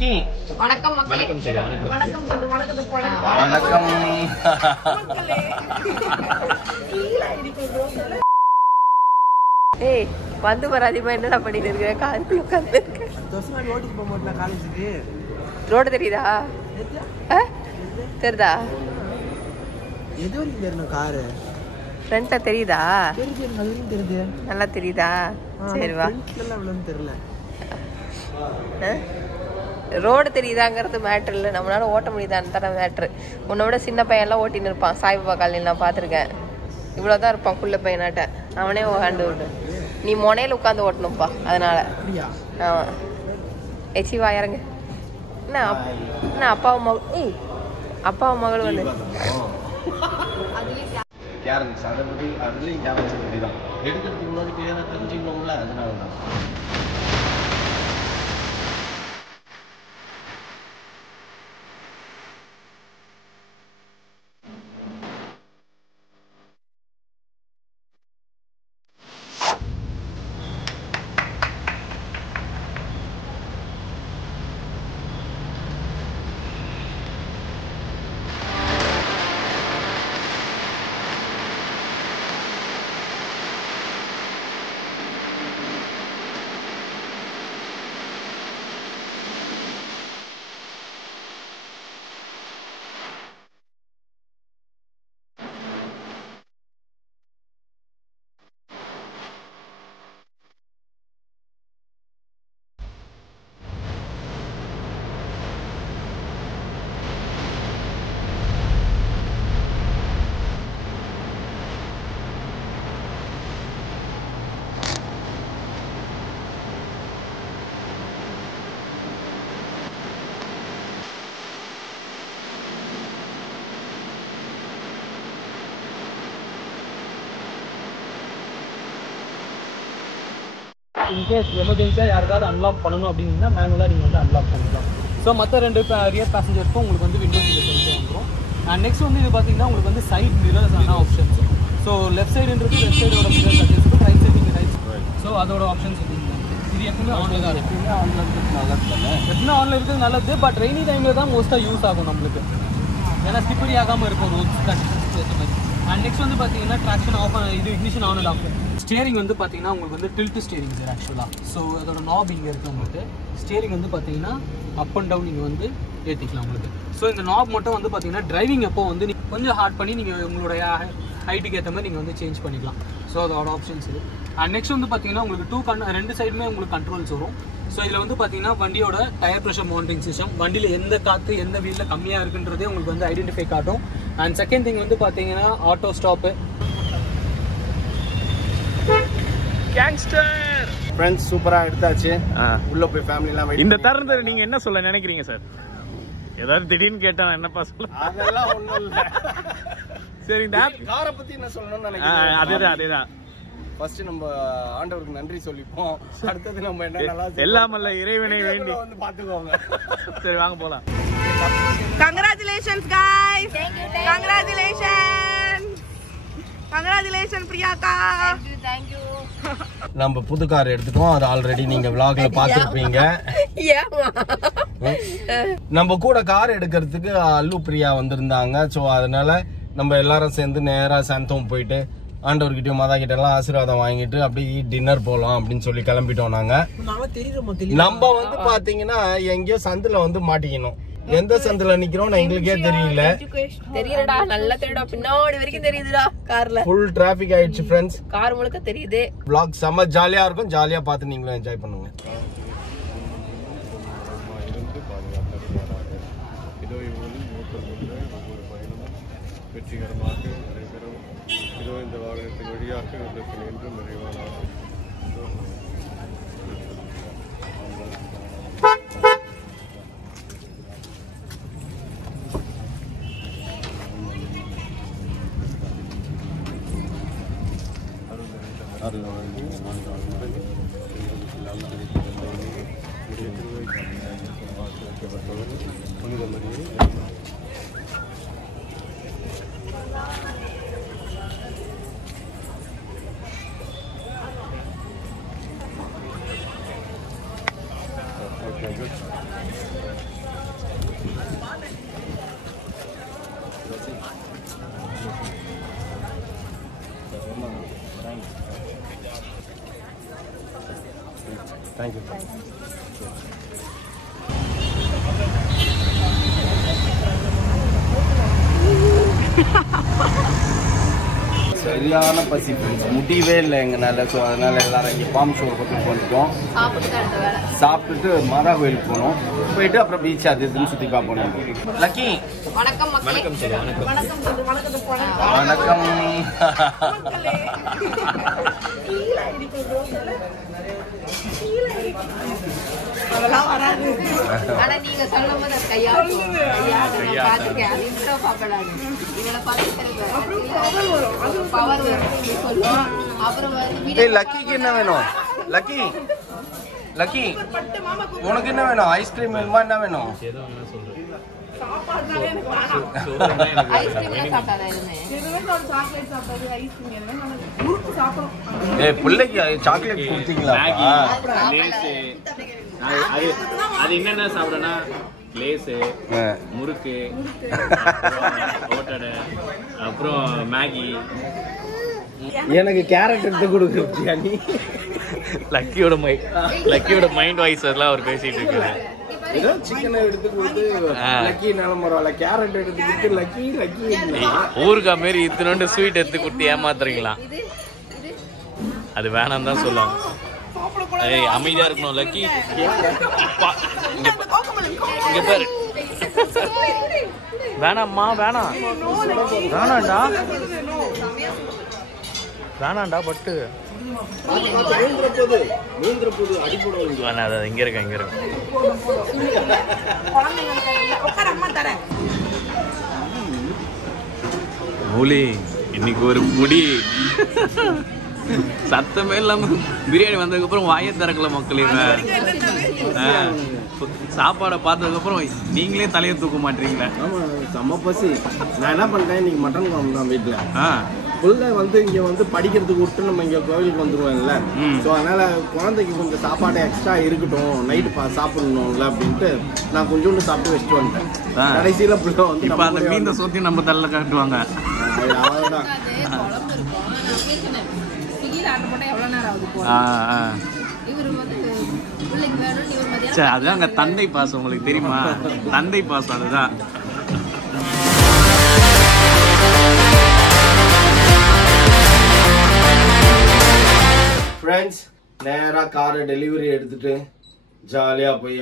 வணக்கம் மக்களே. வணக்கம் சொல்லு. வணக்கம். ஏய் வந்து வராதிமா என்னடா பண்ணிட்டு இருக்க? காலையில உட்கார்ந்து இருக்க. ரோட்டுக்கு போக மாட்டேன் காலேஜுக்கு. ரோடு தெரியுதா? தெரியுதா? எது வரைக்கும் தெரியணும் காரு? ஃப்ரண்ட்ல தெரியுதா? தெரியுது, அது வரைக்கும் தெரியுது. நல்லா தெரியுதா? சரி வா. ஃப்ரண்ட்ல அவ்வளவு தெரியல. ரோடு தெரியுதாங்கிறது மேட்ரு இல்லை, நம்மளால ஓட்ட முடியுதான்னு தானே மேட்ரு. உன்னை விட சின்ன பையன்லாம் ஓட்டின்னு இருப்பான் சாய்பாபா காலையில், நான் பார்த்துருக்கேன். இவ்வளோதான் இருப்பான் குள்ள பையனாட்ட, அவனே ஹேண்டு விடு. நீ முனையில் உட்காந்து ஓட்டணும்ப்பா, அதனால. ஆமாம். சிவா இறங்கு. என்ன அப்பாவும் மகள்? ஏய் அப்பாவும் மகள் வந்து எடுக்கிறதுக்கு முன்னாடி கிளியராக தெரிஞ்சுக்கணும்ல, அதனால தான். இன்கேஸ் எமர்ஜென்சியாக யாருக்காவது அன்லாக் பண்ணணும் அப்படின்னா மேனுவலாக நீங்கள் வந்து அன்லாக் பண்ணிக்கலாம். ஸோ மற்ற ரெண்டு ரியர் பேசஞ்சருக்கும் உங்களுக்கு வந்து விண்டோ சீட் சென்சர் வந்துடும். அண்ட் நெக்ஸ்ட் வந்து இது பார்த்தீங்கன்னா உங்களுக்கு வந்து சைட் மிரர்ஸான ஆப்ஷன்ஸ். ஸோ லெஃப்ட் சைடுன்றது லெஃப்ட் சைடோட மிரர்ஸ் அட்ஜஸ்ட், ரைட் சைடு நீங்கள் ரைட். ஸோ அதோட ஆப்ஷன்ஸ் இது எப்பவுமே ஆன்லைன் தான். எப்பவுமே ஆன்லைன் இருக்கிறது நல்லது. எப்பவுமே ஆன்லைன் இருக்கிறது நல்லது. பட் ரெய்னி டைமில் தான் மோஸ்ட்டாக யூஸ் ஆகும் நம்மளுக்கு, ஏன்னா ஸ்லிப்பரி ஆகாமல் இருக்கும் ரோட்ஸ் கண்டிஷன்ஸ் ஏற்ற மாதிரி. அண்ட் நெக்ஸ்ட் வந்து பார்த்தீங்கன்னா ட்ராக்ஷன் ஆஃப், இது ignition on and half. Steering வந்து பார்த்தீங்கன்னா உங்களுக்கு வந்து டில்ட் ஸ்டியரிங் சார் ஆக்சுவலாக. ஸோ அதோட நாப் இங்கே இருக்குது உங்களுக்கு. ஸ்டியரிங் வந்து பார்த்தீங்கன்னா அப் அண்ட் டவுன் நீங்கள் வந்து ஏற்றிக்கலாம் உங்களுக்கு. ஸோ இந்த நாப் மட்டும் வந்து பார்த்தீங்கன்னா டிரைவிங் அப்போ வந்து நீங்கள் கொஞ்சம் ஹார்ட் பண்ணி நீங்கள் உங்களுடைய ஹைட்டுக்கு ஏற்ற மாதிரி நீங்கள் வந்து சேஞ்ச் பண்ணிக்கலாம். ஸோ அதோட ஆப்ஷன்ஸ் இது. அண்ட் நெக்ஸ்ட் வந்து பார்த்தீங்கன்னா உங்களுக்கு ரெண்டு சைடுமே உங்களுக்கு கண்ட்ரோல்ஸ் வரும். ஸோ இதில் வந்து பார்த்தீங்கன்னா வண்டியோட டயர் ப்ரெஷர் மானிட்டரிங் சிஸ்டம், வண்டியில் எந்த காற்று எந்த வீலில் கம்மியாக இருக்குன்றதே உங்களுக்கு வந்து ஐடென்டிஃபை காட்டும். அண்ட் செகண்ட் திங் வந்து பார்த்தீங்கன்னா ஆட்டோ ஸ்டாப்பு. கேங்ஸ்டர் ஃப்ரெண்ட்ஸ் சூப்பராக எடுத்தாச்சு. உள்ள போய் ஃபேமிலிலாம் இந்த தருணத்தை நீங்க என்ன சொல்ல நினைக்கிறீங்க சார்? ஏதாவது திடீர்னு கேட்டா என்னப்பா சொல்ல? அதெல்லாம் ஒன்றும் இல்லை. சரி, இந்த காரை பற்றி என்ன சொல்லணும்னு நினைக்கிறேன். அதேதான். ஃபர்ஸ்ட் நம்ம ஆண்டவருக்கு நன்றி சொல்லிப்போம். அடுத்தது நம்ம என்ன நல்லா எல்லாமல்ல இறைவனை வேண்டி வந்து பார்த்துக்கோங்க. சரி வாங்க போலாம். Congratulations guys. Congratulations பிரியாக்கா. Thank you. நம்ம புது கார் எடுத்துட்டோம். அது ஆல்ரெடி நீங்க vlogல பார்த்திருப்பீங்க. நம்ம கூட கார் எடுக்கிறதுக்கு அல்லு பிரியா வந்திருந்தாங்க. ஸோ அதனால நம்ம எல்லாரும் சேர்ந்து நேரா சாந்தோம் போயிட்டு ஆண்டவர்கிட்டயும் மாதா கிட்ட எல்லாம் ஆசீர்வாதம் வாங்கிட்டு அப்படியே டின்னர் போலாம் அப்படின்னு சொல்லி கிளம்பிட்டோம். நாங்க நம்ம வந்து பாத்தீங்கன்னா எங்கேயோ சந்தில வந்து மாட்டிக்கணும். எந்த சந்தில நிக்கிறோம் எங்களுக்கே தெரியல. தெரியலடா, நல்லா தெரியுடா, பின்னாடி வரைக்கும் தெரியுதுடா. கார்ல ஃபுல் டிராபிக் ஆயிடுச்சு ஃப்ரெண்ட்ஸ். கார் முழுக்க தெரியுது. vlog செம்ம ஜாலியா இருக்கும். ஜாலியா பார்த்து நீங்களும் என்ஜாய் பண்ணுங்க. வெற்றிகரமாக நடைபெறும். இதோ இந்த வாகனத்தின் வழியாக என்றும் நிறைவான தேங்க்யூ. சரியான பசி ஃப்ரெண்ட்ஸ், முடியவே இல்லை எங்கனால. ஸோ அதனால எல்லாரும் இங்கே பாம் ஷோ பக்கம் வந்துட்டோம். சாப்பிட்டுட்டு மாதா கோயிலுக்கு போனோம். போயிட்டு அப்புறம் பீச் அது இதுன்னு சுற்றி பார்ப்போம். லக்கி வணக்கம் வணக்கம். ஆனா நீங்க சொல்லும் போது கையா பாத்துருக்கேன். அது இன்ட்ரோ பாப்படாது இவங்களை பார்த்து பவர் சொல்லுவோம். அப்புறம் லக்கிக்கு என்ன வேணும்? லக்கி லக்கி உனக்கு என்ன வேணும்? ஐஸ்கிரீம் வேணுமா? என்ன வேணும்? பிள்ளைக்கு சாக்லேட் கொடுத்தீங்களா? அது என்னென்ன சாப்பிடனா லேஸு, முறுக்கு, ஓட்டடை, அப்புறம் மேகி. எனக்கு கேரட் எடுத்து கொடுக்குறியா நீ? லக்கியோட மைண்ட் வாய்ஸ் எல்லாம் அவர் பேசிட்டு இருக்காரு. ஏதோ சிக்கனை எடுத்து கொடுத்து லக்கி நிலம் பரவாயில்ல, கேரட் எடுத்து கொடுத்து லக்கி லக்கி ஊருக்கா மாரி இத்தனோண்டு ஸ்வீட் எடுத்து கொடுத்து ஏமாத்துறீங்களா? அது வேணாம் தான் சொல்லுவாங்க. அமைதியா இருக்கணும் லக்கி. இங்க பாரு, வேணாம்மா வேணாம் வேணாண்டா வேணாண்டா பட்டு வேணாம். இங்க இருக்க இங்க இருக்க மூலி இன்னைக்கு ஒரு முடி சத்தமே இல்லாம பிரியாணி வந்ததுக்கு அப்புறம் வாயை திறக்கல மக்களே. சாப்பாடை பார்த்ததுக்கு அப்புறம் நீங்களே தலையை தூக்க மாட்டீங்களா? ஆமா, செம்ம பசி. நான் என்ன பண்றேன், இன்னைக்கு மட்டன் குழம்பு தான் வீட்டுல. புள்ள வந்து இங்க வந்து படிக்கிறதுக்கு விட்டு நம்ம இங்க கோவிலுக்கு வந்துருவோம்ல. ஸோ அதனால குழந்தைக்கு கொஞ்சம் சாப்பாடு எக்ஸ்ட்ரா இருக்கட்டும், நைட்டு சாப்பிடணும்ல அப்படின்ட்டு நான் கொஞ்சோண்டு சாப்பிட்டு வச்சுட்டு வந்துட்டேன். கடைசியில புள்ள வந்து இப்ப அந்த மீந்த சொத்தி நம்ம தள்ள காட்டுவாங்க. அவ்வளவுதான். அதுதான் அங்க தந்தை பாசம், உங்களுக்கு தெரியுமா? தந்தை பாசம் அதுதான். ஃப்ரெண்ட்ஸ், நேரா காரை டெலிவரி எடுத்துட்டு ஜாலியா போய்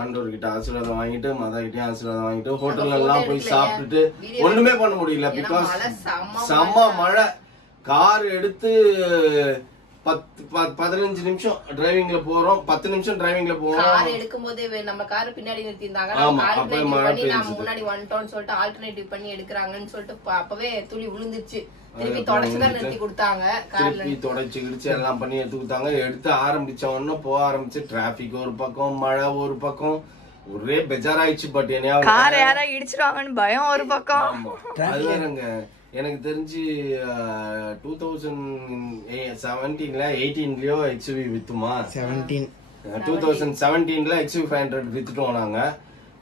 ஆண்டவர்கிட்ட ஆசீர்வாதம் வாங்கிட்டு, மதா கிட்டயும் ஆசீர்வாதம் வாங்கிட்டு, ஹோட்டல்ல எல்லாம் போய் சாப்பிட்டுட்டு ஒண்ணுமே பண்ண முடியல. பிகாஸ் செம்ம மழை. கார் எடுத்து 15 நிமிஷம் டிரைவிங்ல போறோம். 10 நிமிஷம் டிரைவிங்ல போறோம். கார் எடுக்கும் போதே நம்ம கார் பின்னாடி நிறுத்திருந்தாங்க. முன்னாடி வந்துட்டோம்னு சொல்லிட்டு ஆல்டர்னேட்டிவ் பண்ணி எடுக்கிறாங்கன்னு சொல்லிட்டு அப்பவே துளி விழுந்துச்சு. திருப்பி தொடச்சுதான் நிறுத்தி கொடுத்தாங்க. திருப்பி தொடச்சு கிடிச்சு எல்லாம் பண்ணி எடுத்து கொடுத்தாங்க. எடுத்து ஆரம்பிச்சோன்னு போக ஆரம்பிச்சு டிராபிக் ஒரு பக்கம், மழை ஒரு பக்கம், ஒரே பெஜாராயிடுச்சு. பட் என்ன கார் யாரா இடிச்சிருவாங்கன்னு பயம் ஒரு பக்கம். அது வேறங்க. எனக்கு தெரிஞ்சு 2017ல 18லயோ எக்ஸ்யூவி வித்துமா? 2017ல எக்ஸ்யூவி 500 வித்துட்டோம் நாங்க.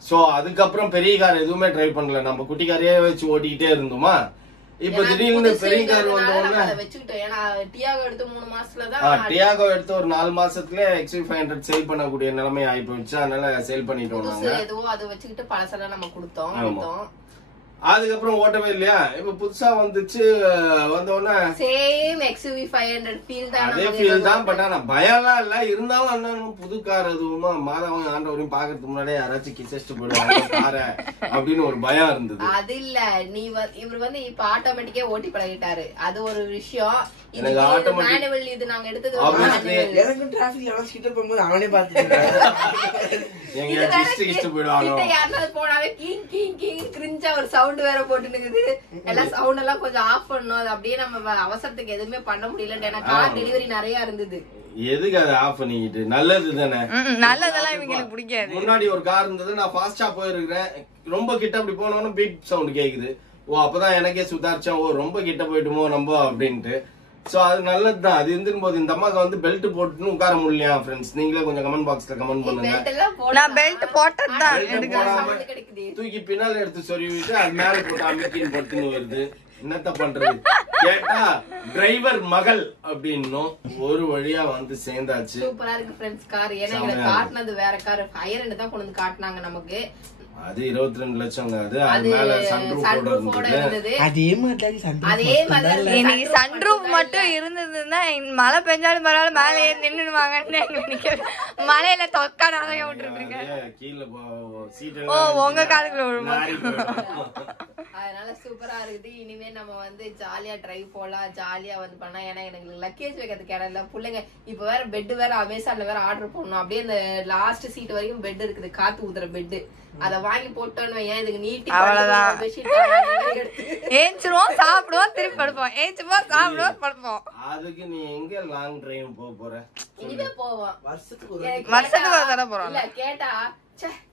சோ அதுக்கப்புறம் பெரிய கார் எதுவுமே ட்ரை பண்ணல. நம்ம குட்டி காரையே வச்சு ஓட்டிக்கிட்டே இருந்தோமா. இப்ப திடீர்னு பெரிய கார் வந்தோடனே டியாகோ எடுத்து ஒரு 4 மாசத்துல எக்ஸ்யூவி 500 சேல் பண்ணக்கூடிய நிலைமை ஆகி போயிடுச்சு. அதனால சேல் பண்ணிட்டோம் நாங்க. அது வச்சுக்கிட்டு பழசெல்லாம் நம்ம கொடுத்தோம். அதுக்கப்புறம் ஓட்டவே இல்லையா. இப்ப புதுசா வந்துச்சு. வந்தோடனே சேம் எக்ஸ்யூவி 500 ஃபீல் தான். அதே ஃபீல் தான். பட் ஆனா பயம்லாம் இல்ல. இருந்தாலும் அண்ணனும் புது கார் அதுவுமா மாதவன் ஆண்டவரையும் பாக்குறதுக்கு முன்னாடியே யாராச்சும் கிசஸ்ட் போயிடுவாங்க காரை அப்படின்னு ஒரு பயம் இருந்தது. அது இல்ல, இவர் வந்து இப்ப ஆட்டோமேட்டிக்கா ஓட்டி பழகிட்டாரு. அது ஒரு விஷயம். எனக்கு மேனுவல் இது நாங்க எடுத்தது எனக்கு டிராபிக்ல எவ்வளவு கிட்ட போகும்போது அவனே பாத்துட்டான். எங்க கிஸ்ட் போயிடுவாங்க. யாராவது போனாவே கிங் கிங் கிங் கிரிஞ்சா ஒரு சவுண்ட் வேற போட்டுனுக்குது. எல்லாம் சவுண்ட் எல்லாம் கொஞ்சம் ஆஃப் பண்ணணும். அது அப்படியே நம்ம அவசரத்துக்கு எதுவுமே பண்ண முடியல. ஏன்னா கார் டெலிவரி நிறைய இருந்தது. எதுக்கு அதை ஆஃப் பண்ணிக்கிட்டு? நல்லது தானே. நல்லதெல்லாம் இவங்களுக்கு பிடிக்காது. முன்னாடி ஒரு கார் இருந்தது. நான் ஃபாஸ்டா போயிருக்கிறேன். ரொம்ப கிட்ட அப்படி போனோன்னு பீப் சவுண்ட் கேக்குது. ஓ அப்பதான் எனக்கே சுதாரிச்சேன். ஓ ரொம்ப கிட்ட போயிட்டுமோ நம்ம அப்படின்ட்டு. சோ அது நல்லதுதான். அது இருந்தும் போது இந்த அம்மாக்கு வந்து பெல்ட் போட்டுன்னு உட்கார முடியலையா ஃப்ரெண்ட்ஸ்? நீங்களே கொஞ்சம் கமெண்ட் பாக்ஸ்ல கமெண்ட் பண்ணுங்க. நான் பெல்ட் போட்டதுதான். தூக்கி பின்னால எடுத்து சொருவிட்டு அது மேல போட்டு அமுக்கின்னு பட்டுன்னு வருது. என்னத்த பண்றது? கேட்டா டிரைவர் மகள் அப்படின்னும் ஒரு வழியா வந்து சேர்ந்தாச்சு. சூப்பரா இருக்கு ஃப்ரெண்ட்ஸ் கார். ஏன்னா எங்களுக்கு காட்டினது வேற கார், ஹையர் எண்ட் தான் கொண்டு வந்து காட்டினாங்க நமக்கு. அது 22 லட்சம். அது மேல சன்ரூஃபோட இருந்தது. அதே மாதிரி இன்னைக்கு சன்ரூஃப் மட்டும் இருந்ததுன்னா மழை பெஞ்சாலும் பரவாயில்ல மேலே ஏறி நின்னுடுவாங்கன்னு எங்களுக்கு மழையில தொக்கா நிறைய விட்டுருக்கீங்க. ஓ உங்க காலுக்குள்ள விழுமா? அதனால சூப்பரா இருக்குது. இனிமே நம்ம வந்து ஜாலியா டிரைவ் போலாம், ஜாலியா வந்து பண்ணா. ஏன்னா எனக்கு லக்கேஜ் வைக்கிறதுக்கு இடம் இல்ல. பிள்ளைங்க இப்ப வேற பெட் வேற அமேசான்ல வேற ஆர்டர் பண்ணணும். அப்படியே இந்த லாஸ்ட் சீட் வரைக்கும் பெட் இருக்குது, காத்து ஊத்துற பெட். அத வாங்கி போட்டோன்னு ஏன் இதுக்கு நீட்டி அவ்வளவுதான். ஏஞ்சிருவோம் சாப்பிடுவோம் திருப்பி படுப்போம், ஏஞ்சிருவோம் சாப்பிடுவோம் படுப்போம். அதுக்கு நீ எங்க லாங் டிரைவ் போற? இனிமே போவோம் வருஷத்துக்கு ஒரு தடவை போறோம். இல்ல கேட்டா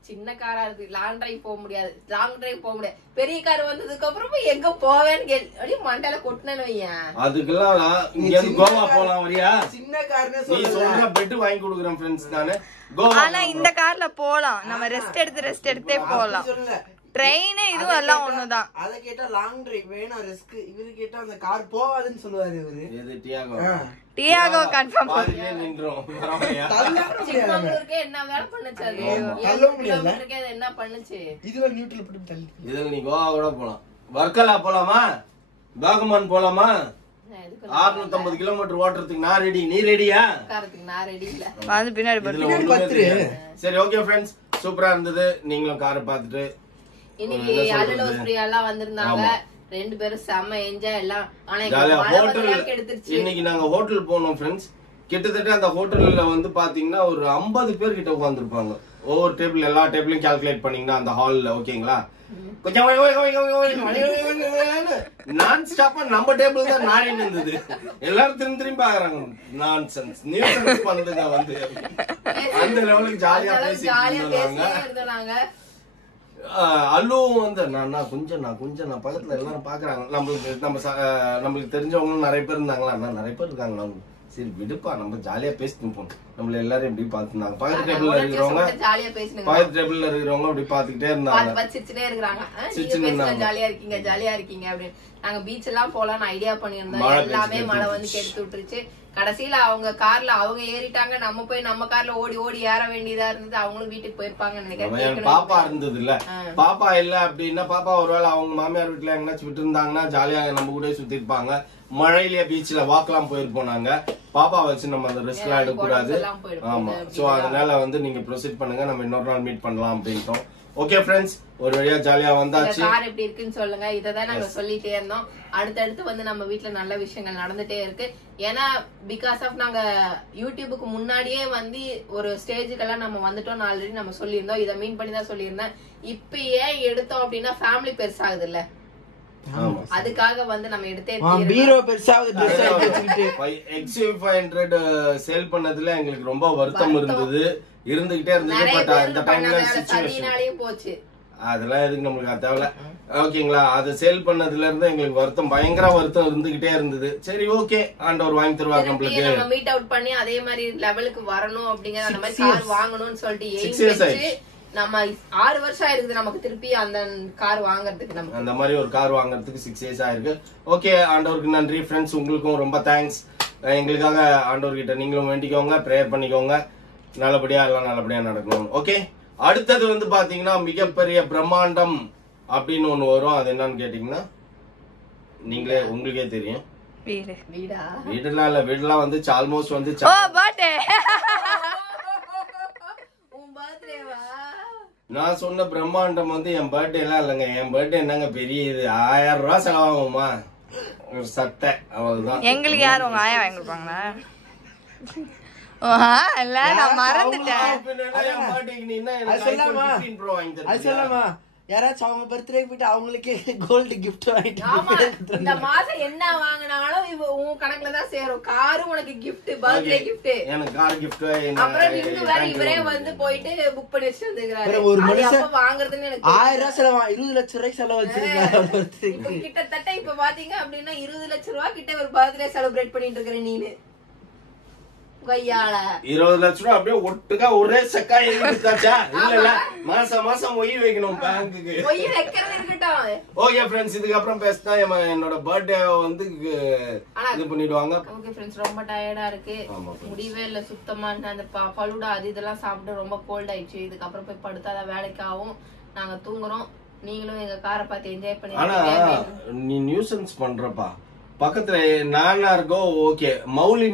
சின்ன காரா இருக்கு, லாங் டிரைவ் போக முடியாது, லாங் டிரைவ் போக முடியாது. பெரிய கார் வந்ததுக்கு அப்புறம் எங்க போவேன்னு கேள்வி மண்டையில கொட்டினு வையன். அதுக்கெல்லாம் இங்க கோவா போலாம் வரியா? சின்ன கார்னே நீ சொல்ற பெட் வாங்கி கொடுக்குறேன் ஃப்ரெண்ட்ஸ் நானு. ஆனா இந்த கார்ல போலாம், நம்ம ரெஸ்ட் எடுத்தே போலாம். ட்ரெயின் இதுவும் எல்லாம் ஒண்ணுதான். அத கேட்டா லாங் டிரைவ் வேணும் ரிஸ்க். இவரு கேட்டா அந்த கார் போவாதுன்னு சொல்லுவாரு இவரு. எது டியாகோ? டியாகோ கன்ஃபார்ம் பாதியிலே நின்றோம். பரவாயில்லையா? சிங்கப்பூருக்கு என்ன வேலை பண்ணுச்சு அது? கிலோமீட்டருக்கு அது என்ன பண்ணுச்சு? இதுல நியூட்ரல் போட்டு தள்ளி. இதுல நீ கோவா கூட போலாம். வர்க்கலா போலாமா? பாகமான் போலாமா? 650 கிலோமீட்டர் ஓட்டுறதுக்கு நான் ரெடி. நீ ரெடியா? காரத்துக்கு நான் ரெடி இல்ல. வந்து பின்னாடி பத்து. சரி ஓகே ஃப்ரெண்ட்ஸ், சூப்பரா இருந்தது. நீங்களும் காரை பார்த்துட்டு இன்னைக்கு அலலோஸ் பிரியாலாம் வந்திருந்தாங்க. ரெண்டு பேரும் செம்ம என்ஜாய் எல்லாம். ஆனா இன்னைக்கு நாங்க ஹோட்டல் போனோம் ஃப்ரெண்ட்ஸ். கிட்டத்தட்ட அந்த ஹோட்டல்ல வந்து பாத்தீங்கன்னா ஒரு 50 பேர் கிட்ட உட்கார்ந்துருப்பாங்க. ஒவ்வொரு டேபிள், எல்லா டேபிளையும் கால்குலேட் பண்ணீங்கன்னா அந்த ஹால்ல ஓகேங்களா, கொஞ்சம் நான் ஸ்டாப்பா நம்ம டேபிள் தான் நானே இருந்தது. எல்லாரும் திரும்பி பாக்குறாங்க. நான்சென்ஸ் நியூசன்ஸ் பண்ணுதுங்க வந்து அந்த லெவலுக்கு ஜாலியா பேசிட்டு. அல்லுவும் வந்து நான் கொஞ்சம் பக்கத்துல எல்லாரும் பாக்குறாங்க. நம்மளுக்கு தெரிஞ்சவங்களும் நிறைய பேர் இருந்தாங்களா, நிறைய பேர் இருக்காங்களா. சரி விடுப்பா, நம்ம ஜாலியா பேசிட்டு போனோம். நம்மள எல்லாரும் எப்படி பாத்துருந்தாங்க. பக்கத்து டேபிள்ல இருக்கிறவங்க அப்படி பாத்துக்கிட்டே இருந்தாங்க. ஜாலியா இருக்கீங்க அப்படின்னு. நாங்க பீச் எல்லாம் போலாம்னு ஐடியா பண்ணிருந்தோம். எல்லாமே மழை வந்து கெடுத்து விட்டுருச்சு. கடைசியில அவங்க கார்ல அவங்க ஏறிட்டாங்க, நம்ம போய் நம்ம கார்ல ஓடி ஓடி ஏற வேண்டியதா இருந்தது. அவங்களும் வீட்டுக்கு போயிருப்பாங்கன்னு நினைக்கிறேன். பாப்பா இருந்தது இல்ல, பாப்பா இல்ல அப்படின்னா பாப்பா ஒருவேளை அவங்க மாமியார் வீட்டுல எங்கேயாச்சும் விட்டு இருந்தாங்கன்னா ஜாலியா நம்ம கூட சுத்தி இருப்பாங்க. மழையிலேயே பீச்ல வாக்கலாம் போயிருப்போம் நாங்க. பாப்பா வச்சு நம்ம அந்த ரிஸ்க் எல்லாம் எடுக்க கூடாது. ஆமா, சோ அதனால வந்து நீங்க ப்ரொசீட் பண்ணுங்க, நம்ம இன்னொரு நாள் மீட் பண்ணலாம் அப்படின்ட்டோம். ஓகே ஃப்ரெண்ட்ஸ், ஒரு வழியா ஜாலியா வந்தாச்சு. கார் எப்படி இருக்குன்னு சொல்லுங்க. இததான் நாங்க சொல்லிட்டே இருந்தோம். அடுத்தடுத்து வந்து நம்ம வீட்டுல நல்ல விஷயங்கள் நடந்துட்டே இருக்கு. ஏன்னா பிகாஸ் ஆஃப் நாங்க யூடியூபுக்கு முன்னாடியே வந்து ஒரு ஸ்டேஜுக்கெல்லாம் நம்ம வந்துட்டோம். ஆல்ரெடி நம்ம சொல்லியிருந்தோம். இதை மீன் பண்ணி தான் சொல்லியிருந்தேன். இப்ப ஏன் எடுத்தோம் அப்படின்னா ஃபேமிலி பெருசாகுது இல்ல, அதுக்காக வந்து நம்ம எடுத்தே பீரோ பெருசாவது XUV500 சேல் பண்ணதுல எங்களுக்கு ரொம்ப வருத்தம் இருந்துகிட்டே இருந்தது. பட் அந்த டைம்ல சிச்சுவேஷன் போச்சு. அதெல்லாம் எதுக்கு நம்மளுக்கு தேவையில்ல ஓகேங்களா. அதை சேல் பண்ணதுல இருந்து எங்களுக்கு வருத்தம், பயங்கர வருத்தம் இருந்துகிட்டே இருந்தது. சரி ஓகே, ஆண்டவர் வாங்கி தருவார் நம்மளுக்கு. நம்ம மீட் அவுட் பண்ணி அதே மாதிரி லெவலுக்கு வரணும் அப்படிங்கிற அந்த மாதிரி கார் வாங்கணும்னு சொல்லிட்டு நம்ம 6 வருஷம் ஆயிருக்குது நமக்கு திருப்பி அந்த கார் வாங்குறதுக்கு. நம்ம அந்த மாதிரி ஒரு கார் வாங்குறதுக்கு 6 இயர்ஸ் ஆயிருக்கு. ஓகே, ஆண்டவருக்கு நன்றி ஃப்ரெண்ட்ஸ். உங்களுக்கும் ரொம்ப தேங்க்ஸ். எங்களுக்காக ஆண்டவர்கிட்ட நீங்களும் வேண்டிக்கோங்க, ப்ரேயர் பண்ணிக்கோங்க, நல்லபடியா எல்லாம் நல்லபடியா நடக்கணும். ஓகே, அடுத்தது வந்து பாத்தீங்கன்னா மிகப்பெரிய பிரம்மாண்டம் அப்படின்னு ஒண்ணு வரும். அது என்னன்னு கேட்டீங்கன்னா நீங்களே உங்களுக்கே தெரியும். வீடுலாம் இல்ல, வீடுலாம் வந்து ஆல்மோஸ்ட் வந்து நான் சொன்ன பிரம்மாண்டம் வந்து என் பர்த்டே எல்லாம் இல்லைங்க. என் பர்த்டே என்னங்க பெரிய இது, 1000 ரூபாய் செலவாகுமா ஒரு சட்டை, அவ்வளவுதான். எங்களுக்கு யாரும் உங்க ஆயா வாங்கி கொடுப்பாங்களா? இல்ல நான் மறந்துட்டேன். யாராச்சும் அவங்க பர்த்டே போயிட்டு அவங்களுக்கே கோல்டு கிஃப்ட் வாங்கிட்டு இந்த மாசம் என்ன வாங்கினாலும் உன் கணக்குல தான் சேரும். காரும் உனக்கு கிஃப்ட், பர்த்டே கிஃப்ட், எனக்கு கார் கிஃப்ட். அப்புறம் நீங்க வேற இவரே வந்து போயிட்டு புக் பண்ணி வச்சிட்டு வந்துக்கிறாரு. ஒரு மனுஷன் வாங்குறதுன்னு எனக்கு 1000 ரூபாய் செலவா, 20 லட்சம் ரூபாய் செலவு வச்சிருக்காங்க. கிட்டத்தட்ட இப்ப பாத்தீங்க அப்படின்னா 20 லட்சம் ரூபாய் கிட்ட ஒரு பர்த்டே செலிப்ரேட் பண்ணிட்டு இருக்கிற நீனு. கையால 20 லட்ச ரூபா அப்படியே ஒட்டுக்கா ஒரே செக்கா எழுதிட்டாச்சா? இல்ல மாசம் மாசம் ஒய் வைக்கணும் பேங்க்குக்கு. ஒய் வைக்கிறது இருக்கட்டும். ஓகே ஃப்ரெண்ட்ஸ், இதுக்கு அப்புறம் பேசினா என்னோட பர்த்டே வந்து இது பண்ணிடுவாங்க. ஓகே ஃப்ரெண்ட்ஸ், ரொம்ப டயர்டா இருக்கு, முடியவே இல்ல சுத்தமா. அந்த பலுடா அது இதெல்லாம் சாப்பிட்டு ரொம்ப கோல்ட் ஆயிடுச்சு. இதுக்கப்புறம் போய் படுத்தாதான் வேலைக்கு ஆகும். நாங்க தூங்குறோம். நீங்களும் எங்க காரை பார்த்து என்ஜாய் பண்ணி. ஆனா நீ நியூசன்ஸ் பண்றப்பா பக்கத்துல நானா இருக்கோ ஓகே. மௌலி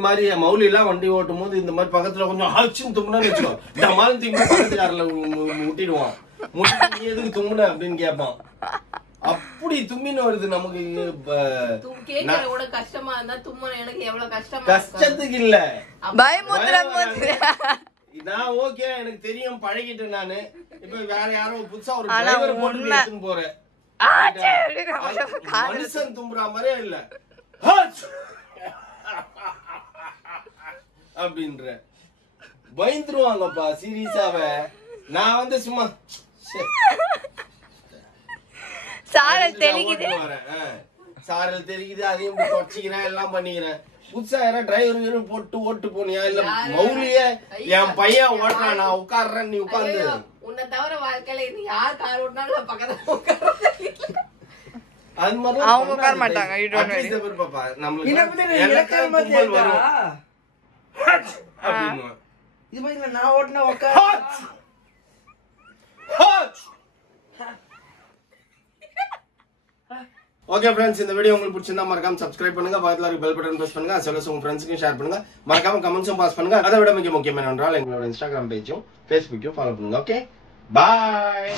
எல்லாம் வண்டி ஓட்டும் போது இந்த மாதிரி பக்கத்துல கொஞ்சம் ஆச்சுன்னு தும்முன்னு வச்சுக்கோ. இந்த மாதிரி திங்க பக்கத்துக்காரில் முட்டிடுவான். முட்டி எதுக்கு தும்முன அப்படின்னு கேட்பான். அப்படி தும்மின்னு வருது நமக்கு. கூட கஷ்டமா இருந்தா தும்முன எனக்கு எவ்வளவு கஷ்டமா. கஷ்டத்துக்கு இல்ல, பயமுத்திர. நான் ஓகே எனக்கு தெரியும், பழகிட்டேன் நானு. இப்ப வேற யாரும் புதுசா ஒரு டிரைவர் போட்டு எடுத்துன்னு போறேன். மனுஷன் தும்புற மாதிரியே இல்ல அப்படின்ற பயந்துருவாங்கப்பா சீரியஸாவே. நான் வந்து சும்மா சாரல் தெளிக்குது, சாரல் தெளிக்குது, அதையும் தொடச்சிக்கிறேன், எல்லாம் பண்ணிக்கிறேன். புதுசா யாரா டிரைவர் போட்டு ஓட்டு போனியா? இல்ல மௌலியே என் பையன் ஓட்டுறான், நான் உட்காடுறேன், நீ உட்கார்ந்து. உன்னை தவிர வாழ்க்கையில யார் கார் ஓட்டினாலும் பக்கத்துல உட்கார. அது மாதிரி அவங்க உட்கார மாட்டாங்க. நான் ஓட்டினா உட்கார. ஓகே ஃப்ரெண்ட்ஸ், இந்த வீடியோ உங்களுக்கு பிடிச்சிருந்தா மறக்காம சப்ஸ்கிரைப் பண்ணுங்க, பக்கத்துல இருக்க பெல் பட்டன் பிரஸ் பண்ணுங்க, as உங்க ஃப்ரெண்ட்ஸ்க்கு ஷேர் பண்ணுங்க, மறக்காம கமெண்ட்ஸும் பாஸ் பண்ணுங்க. அதை விட மிக முக்கியமான ஒன்றால் எங்களோட இன்ஸ்டாகிராம் பேஜும் ஃபேஸ்புக்கையும் ஃபாலோ பண்ணுங்க. ஓகே, பாய்.